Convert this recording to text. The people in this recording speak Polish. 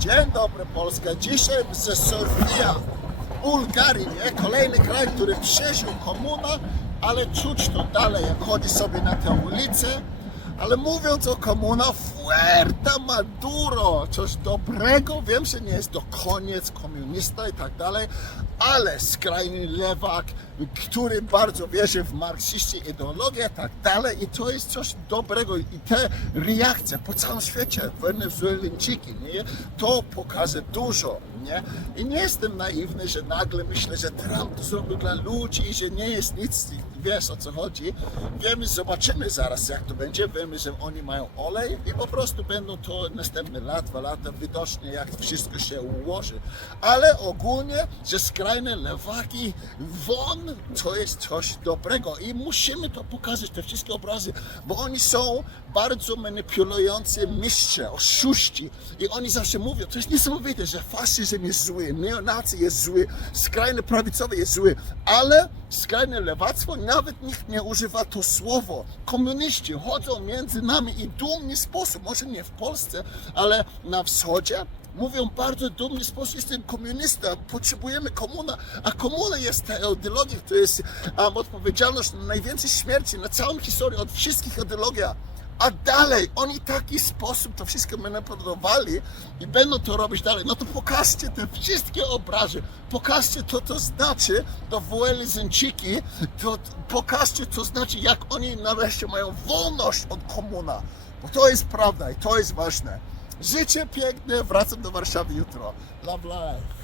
Dzień dobry Polska. Dzisiaj ze Sofia, Bułgarii, nie? Kolejny kraj, który przeżył komuna, ale czuć to dalej, jak chodzi sobie na tę ulicę. Ale mówiąc o komuna, Fuerta Maduro, coś dobrego. Wiem, że nie jest to koniec komunista i tak dalej, ale skrajny lewak, który bardzo wierzy w marksisty ideologię tak dalej. I to jest coś dobrego. I te reakcje po całym świecie, Wenezuelańczyki, nie? to pokaże dużo. Nie? I nie jestem naiwny, że nagle myślę, że Trump to zrobił dla ludzi że nie jest nic, wiesz o co chodzi. Wiemy, zobaczymy zaraz jak to będzie, wiemy, że oni mają olej i po prostu będą to następne lat, dwa lata widocznie jak wszystko się ułoży. Ale ogólnie, że skrajne lewaki won to jest coś dobrego i musimy to pokazać, te wszystkie obrazy, bo oni są bardzo manipulujący mistrze, oszuści i oni zawsze mówią, to jest niesamowite, że faszyzm jest zły, neonacy jest zły, skrajny prawicowy jest zły, ale skrajne lewactwo nawet nikt nie używa to słowo. Komuniści chodzą między nami i dumny sposób, może nie w Polsce, ale na wschodzie, mówią bardzo dumny sposób, jestem komunista, potrzebujemy komuna, a komuna jest ta ideologia, to jest um, odpowiedzialność na najwięcej śmierci na całą historię od wszystkich ideologii. A dalej, oni taki sposób to wszystko manipulowali i będą to robić dalej. No to pokażcie te wszystkie obrazy, pokażcie to, to znaczy do Wołyzyńczyki, to pokażcie to znaczy, jak oni nareszcie mają wolność od komuna. Bo to jest prawda i to jest ważne. Życie piękne, wracam do Warszawy jutro. Love life.